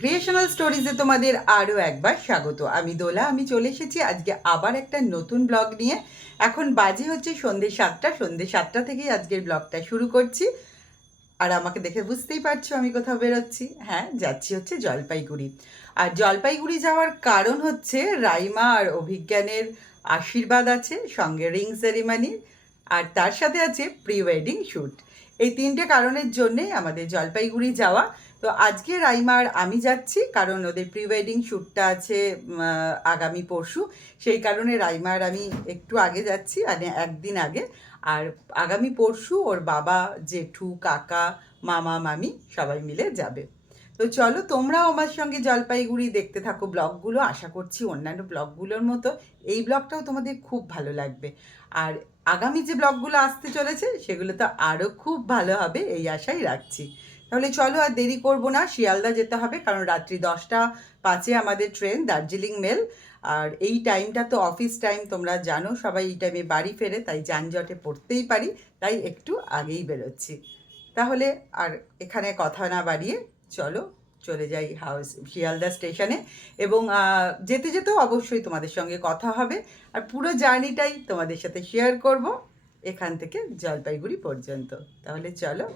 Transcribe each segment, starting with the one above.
Recreational স্টোরিজে তোমাদের আরও একবার স্বাগত। আমি দোলা, আমি চলে এসেছি আজকে আবার একটা নতুন ব্লগ নিয়ে। এখন বাজে হচ্ছে সন্ধ্যে সাতটা সন্ধ্যে সাতটা থেকেই আজকের ব্লগটা শুরু করছি। আর আমাকে দেখে বুঝতেই পারছ আমি কোথাও বেরোচ্ছি। হ্যাঁ যাচ্ছি হচ্ছে জলপাইগুড়ি। আর জলপাইগুড়ি যাওয়ার কারণ হচ্ছে রাইমা আর অভিজ্ঞানের আশীর্বাদ আছে, সঙ্গে রিং সেরিমানি, আর তার সাথে আছে প্রি ওয়েডিং শ্যুট এই তিনটে কারণের জন্যেই আমাদের জলপাইগুড়ি যাওয়া। তো আজকে রাইমার আমি যাচ্ছি, কারণ ওদের প্রি ওয়েডিং শ্যুটটা আছে আগামী পরশু। সেই কারণে রাইমার আমি একটু আগে যাচ্ছি মানে একদিন আগে। আর আগামী পরশু ওর বাবা, জেঠু, কাকা, মামা, মামি সবাই মিলে যাবে। তো চলো তোমরাও আমার সঙ্গে জলপাইগুড়ি দেখতে থাকো ব্লগগুলো। আশা করছি অন্যান্য ব্লগগুলোর মতো এই ব্লগটাও তোমাদের খুব ভালো লাগবে। আর আগামী যে ব্লগগুলো আসতে চলেছে, সেগুলো তো আরও খুব ভালো হবে, এই আশাই রাখছি। তাহলে চলো আর দেরি করব না, শিয়ালদা যেতে হবে, কারণ রাত্রি দশটা পাঁচে আমাদের ট্রেন, দার্জিলিং মেল। আর এই টাইমটা তো অফিস টাইম, তোমরা জানো, সবাই এই টাইমে বাড়ি ফেরে, তাই যানজটে পড়তেই পারি, তাই একটু আগেই বেরোচ্ছি। তাহলে আর এখানে কথা না বাড়িয়ে, চলো চলে যাই হাউস, শিয়ালদা স্টেশনে। এবং যেতে যেতেও অবশ্যই তোমাদের সঙ্গে কথা হবে, আর পুরো জার্নিটাই তোমাদের সাথে শেয়ার করব, এখান থেকে জলপাইগুড়ি পর্যন্ত। তাহলে চলো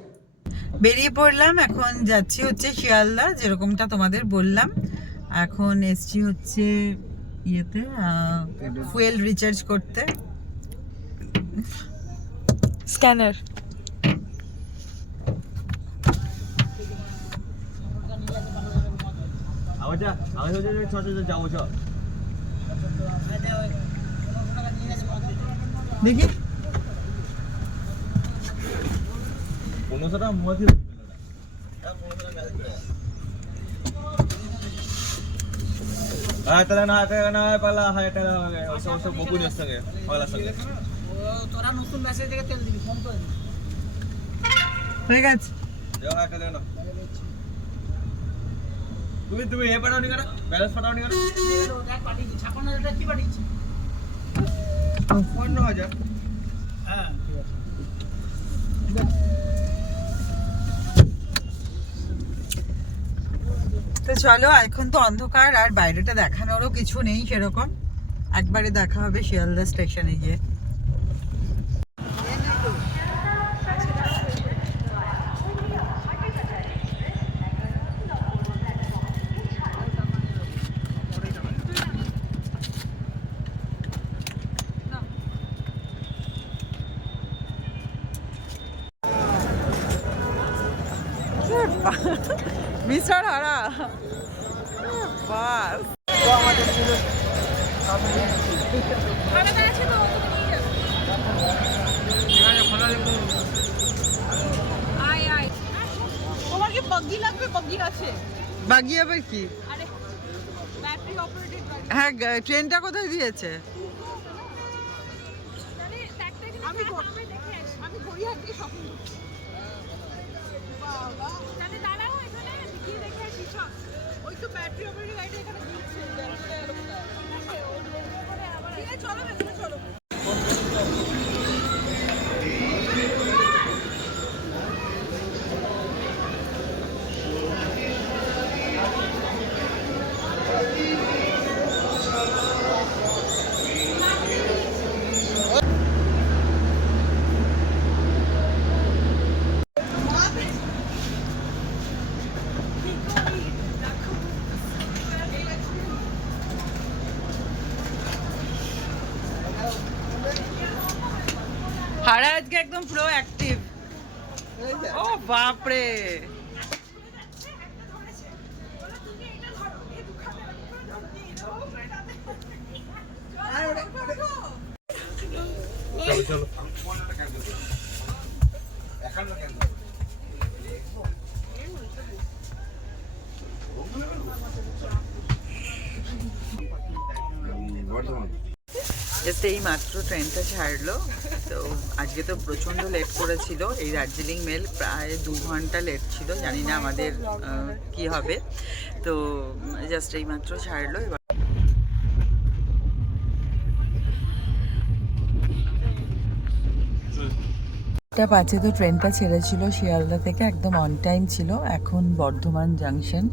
বেরিয়ে পড়লাম এখন যাচ্ছি হচ্ছে শিয়ালদা যেরকমটা তোমাদের বললাম। এখন এসছি হচ্ছে ইয়েতে ফুয়েল রিচার্জ করতে। স্ক্যানার। দেখি। পনেরোশো টাকা মোবাইল হ্যাঁ তাহলে না টাকা না হয় পালা হাজার টাকা হবে ওসব ওসব সঙ্গে তোরা নতুন মেসেজ থেকে তেল দিবি ফোন করে দিবি হয়ে না। তুমি তুমি এ পাঠাওনি কেন? ব্যালেন্স পাঠাওনি কেন? দেখ পাঠিয়েছি ছাপ্পান্ন হাজার কি পাঠিয়েছি? পনেরো হাজার। হ্যাঁ। চলো, এখন তো অন্ধকার আর বাইরেটা দেখানোরও কিছু নেই সেরকম। একবারে দেখা হবে শিয়ালদা স্টেশনে গিয়ে। মিস্টার হারা। বাস। তোমার কি বাগি লাগবে? বাগি আছে। বাগি আবার কি? হ্যাঁ ট্রেনটা কোথায় দিয়েছে? আমি আমি গড়িয়া গিয়ে শপিং করছি। বাবা। আছে চলো পুরো অ্যাক্টিভ ও বাপরে চলো চলো জাস্ট এই মাত্র ট্রেনটা ছাড়লো। তো আজকে তো প্রচণ্ড লেট করেছিল। এই দার্জিলিং মেল প্রায় দু ঘণ্টা লেট ছিল। জানি না আমাদের কি হবে। তো জাস্ট এই মাত্র ছাড়লো। এবার পাঁচে তো ট্রেনটা ছেড়েছিল শিয়ালদা থেকে। একদম অন টাইম ছিল। এখন বর্ধমান জাংশন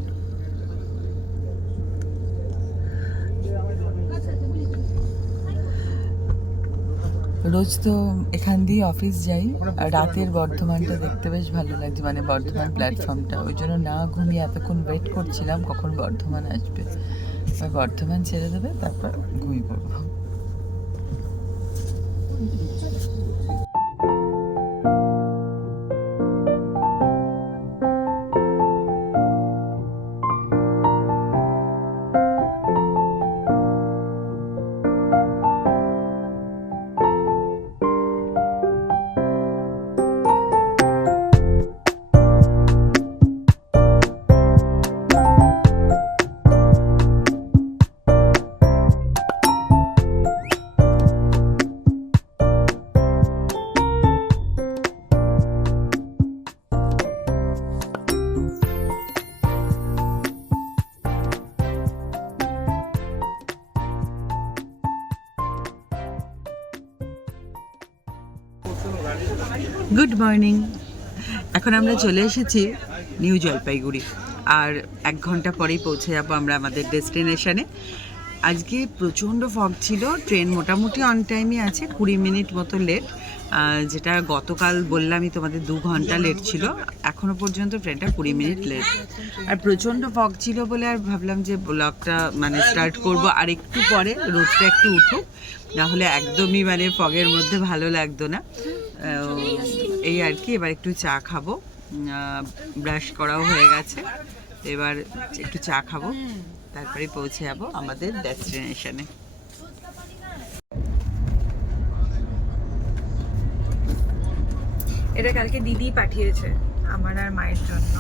রোজ তো এখান দিয়ে অফিস যাই। আর রাতের বর্ধমানটা দেখতে বেশ ভালো লাগছে মানে বর্ধমান প্ল্যাটফর্মটা ওই জন্য না ঘুমিয়ে এতক্ষণ ওয়েট করছিলাম কখন বর্ধমান আসবে। বর্ধমান ছেড়ে দেবে তারপর ঘুমিয়ে পড়ব। গুড মর্নিং এখন আমরা চলে এসেছি নিউ জলপাইগুড়ি। আর এক ঘণ্টা পরেই পৌঁছে যাব আমরা আমাদের ডেস্টিনেশনে। আজকে প্রচণ্ড ফগ ছিল ট্রেন মোটামুটি অন টাইমে আছে, কুড়ি মিনিট মতো লেট যেটা গতকাল বললামই তোমাদের দু ঘণ্টা লেট ছিল এখনও পর্যন্ত ট্রেনটা কুড়ি মিনিট লেট আর প্রচণ্ড ফগ ছিল বলে আর ভাবলাম যে ব্লগটা মানে স্টার্ট করব আর একটু পরে, রোদটা একটু উঠুক। নাহলে একদমই মানে ফগের মধ্যে ভালো লাগতো না। এই আর কি এবার একটু চা খাব। ব্রাশ করাও হয়ে গেছে। এবার একটু চা খাব। তারপরে পৌঁছে যাব আমাদের ডেস্টিনেশনে এটা কালকে দিদি পাঠিয়েছে আমার আর মায়ের জন্য।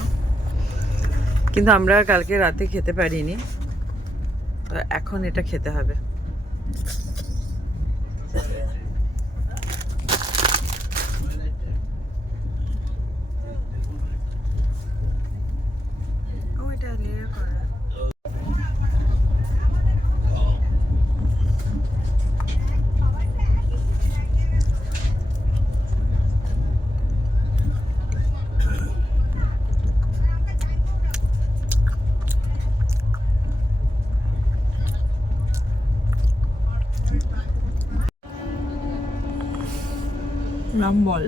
কিন্তু আমরা কালকে রাতে খেতে পারিনি। এখন এটা খেতে হবে ও এটা লেয়ার করা নাম বল।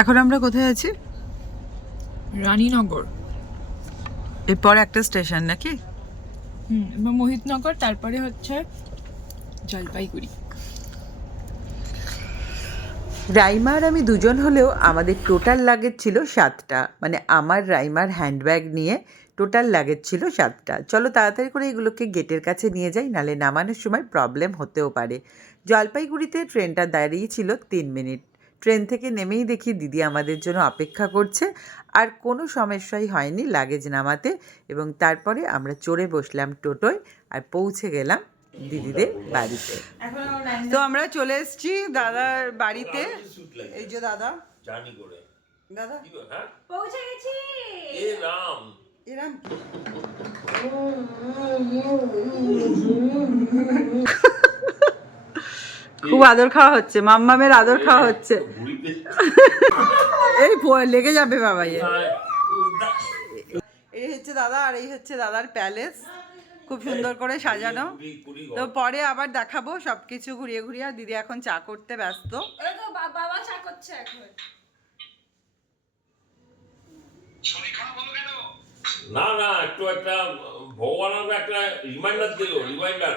এখন আমরা কোথায় আছি? রানীনগর। এরপর একটা স্টেশন নাকি? হুম এবং মোহিতনগর তারপরে হচ্ছে জলপাইগুড়ি। রাইমার আমি দুজন হলেও আমাদের টোটাল লাগেজ ছিল সাতটা। মানে আমার রাইমার হ্যান্ডব্যাগ নিয়ে টোটাল লাগেজ ছিল সাতটা। চলো তাড়াতাড়ি করে এগুলোকে গেটের কাছে নিয়ে যাই নালে নামানোর সময় প্রবলেম হতেও পারে। জলপাইগুড়িতে ট্রেনটা দাঁড়িয়েছিল তিন মিনিট। ট্রেন থেকে নেমেই দেখি দিদি আমাদের জন্য অপেক্ষা করছে। আর কোনো সমস্যাই হয়নি লাগেজ নামাতে এবং তারপরে আমরা চড়ে বসলাম টোটোয় আর পৌঁছে গেলাম দিদিদের বাড়িতে। তো আমরা চলে এসেছি দাদার বাড়িতে। এই যে দাদা। জানি করে। দাদা। হ্যাঁ? পৌঁছে গেছি। এ রাম। এরাম কি? খুব আদর খাওয়া হচ্ছে মাম্মামের আদর খাওয়া হচ্ছে। এই লেগে যাবে বাবা এ। এই হচ্ছে দাদা আর এই হচ্ছে দাদার প্যালেস। খুব সুন্দর করে সাজানো। তো পরে আবার দেখাবো সবকিছু ঘুরিয়ে ঘুরিয়ে। আর দিদি এখন চা করতে ব্যস্ত। বাবা চা করছে এখন। না না একটু একটা ভগবান আমাকে একটা রিমাইন্ডার দিল রিমাইন্ডার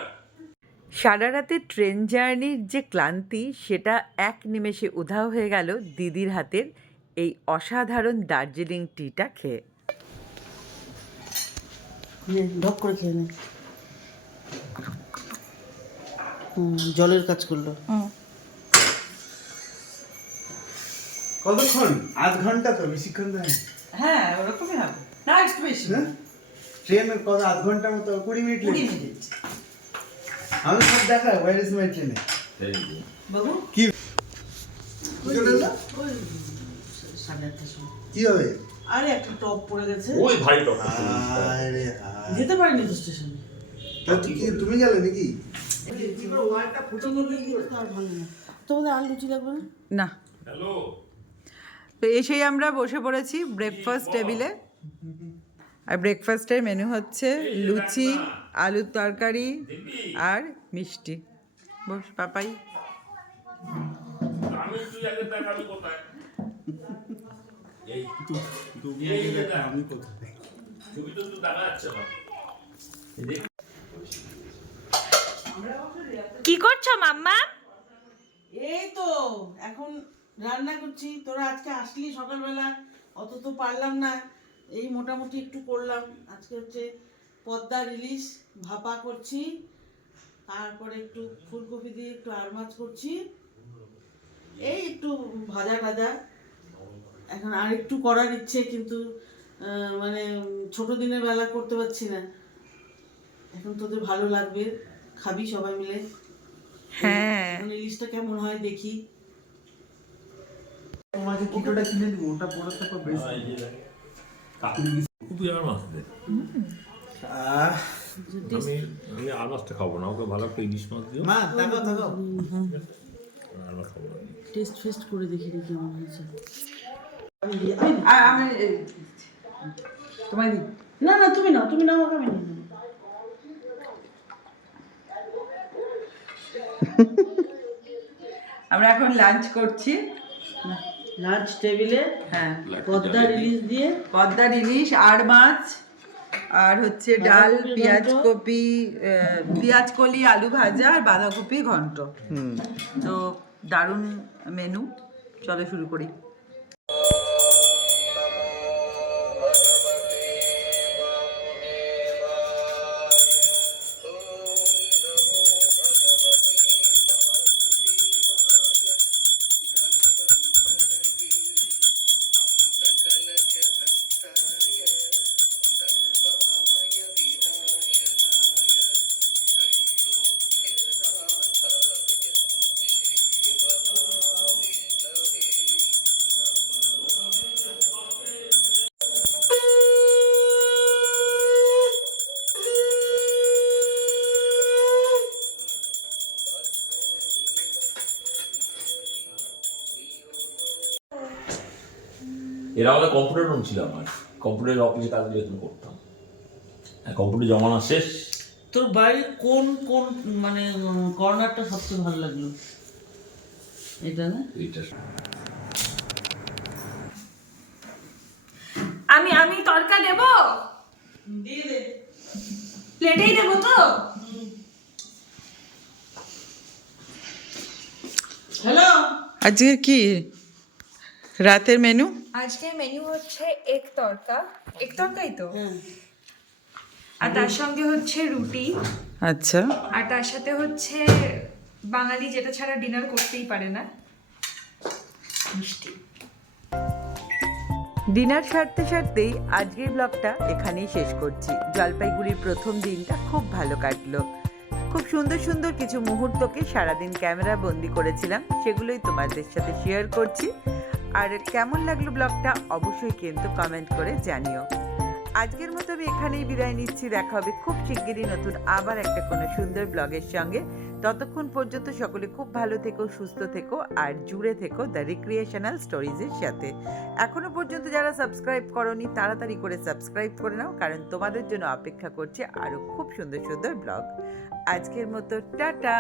সারা রাতে ট্রেন জার্নির যে ক্লান্তি সেটা এক নিমেষে উধাও হয়ে গেল দিদির হাতের এই অসাধারণ দার্জিলিং টিটা খেয়ে। ঢক করে খেয়ে নে। জলের কাজ করল। কতক্ষণ? আধ ঘণ্টা তো বেশিক্ষণ হ্যাঁ ওরকমই হবে। না একটু বেশি হ্যাঁ? ট্রেন কত আধ ঘণ্টা মতো কুড়ি মিনিট কুড়ি মিনিট। আমি সব দেখা ওয়ার ইজ মাই ট্রেনে বাবু? কি? কি হবে? আরে একটা টপ পড়ে গেছে। ওই ভাই তো আরে। যেতে পারিনি তো স্টেশনে তা কি তুমি গেলে নাকি? না তোমাদের আর লুচি লাগবে না? না। হ্যালো তো এসেই আমরা বসে পড়েছি ব্রেকফাস্ট টেবিলে আর ব্রেকফাস্টের মেনু হচ্ছে লুচি আলুর তরকারি আর মিষ্টি। বস পাপাই। কি করছ মাম্মা? এই তো এখন রান্না করছি। তোরা আজকে আসলি সকালবেলা অত তো পারলাম না। এই মোটামুটি একটু করলাম। আজকে হচ্ছে পদ্মা ইলিশ ভাপা করছি। তারপরে একটু ফুলকপি দিয়ে একটু আর মাছ করছি। এই একটু ভাজা টাজা। এখন আর একটু করার ইচ্ছে কিন্তু আহ, মানে ছোট দিনের বেলা করতে পারছি না। এখন তোদের ভালো লাগবে। খাবি সবাই মিলে। হ্যাঁ। এখন ইলিশটা কেমন হয় দেখি। তোমাকে কিটোটা কিনে দিব ওটা পরে থাকো বেশি। এই যে দেখ। খুবই আমার মাছ দে। আমি আমি আর মাছটা খাব না ওকে ভালো একটা ইলিশ মাছ দিও। মা তাকাও তাকাও। আর মাছ খাব না। টেস্ট ফেস্ট করে দেখি রে কেমন হয়েছে। আর আমি তোমার না না তুমি নাও তুমি নাও আমাকে আমি নিয়ে আমরা এখন লাঞ্চ করছি। লাঞ্চ টেবিলে হ্যাঁ পদ্মা ইলিশ দিয়ে পদ্মার ইলিশ আর মাছ আর হচ্ছে ডাল পেঁয়াজ কপি আহ, পেঁয়াজ কলি আলু ভাজা আর বাঁধাকপি ঘন্ট। তো দারুণ মেনু চলো শুরু করি। এরা আমাদের কম্পিউটার রুম ছিল আমার। কম্পিউটারের অফিসে কাজগুলো তুমি করতাম। কম্পিউটার জমানো শেষ। তোর বাড়ির কোন কোন মানে কর্নারটা সবচেয়ে ভালো লাগল? এটা না? এইটা। আমি আমি তরকা দেব? দিয়ে দে। প্লেটেই দেবো তো? হ্যালো আজকে কি? রাতের মেনু আজকে মেনু হচ্ছে এক তরকা এক তরকাই তো? হ্যাঁ। আর তার সঙ্গে হচ্ছে রুটি। আচ্ছা। আর তার সাথে হচ্ছে বাঙালি যেটা ছাড়া ডিনার করতেই পারে না। মিষ্টি। ডিনার সারতে সারতেই আজকের ব্লগটা এখানেই শেষ করছি। জলপাইগুড়ির প্রথম দিনটা খুব ভালো কাটলো। খুব সুন্দর সুন্দর কিছু মুহূর্তকে সারাদিন ক্যামেরা বন্দি করেছিলাম। সেগুলোই তোমাদের সাথে শেয়ার করছি। আর কেমন লাগল ব্লগটা অবশ্যই কিন্তু কমেন্ট করে জানিও। আজকের মতো আমি এখানেই বিদায় নিচ্ছি, দেখা হবে খুব শিগগিরই নতুন আবার একটা কোনো সুন্দর ব্লগের সঙ্গে। ততক্ষণ পর্যন্ত সকলে খুব ভালো থেকো, সুস্থ থেকো আর জুড়ে থেকো দ্য রিক্রিয়েশনাল স্টোরিজের সাথে। এখনও পর্যন্ত যারা সাবস্ক্রাইব করনি, তাড়াতাড়ি করে সাবস্ক্রাইব করে নাও, কারণ তোমাদের জন্য অপেক্ষা করছে আরও খুব সুন্দর সুন্দর ব্লগ। আজকের মতো, টাটা!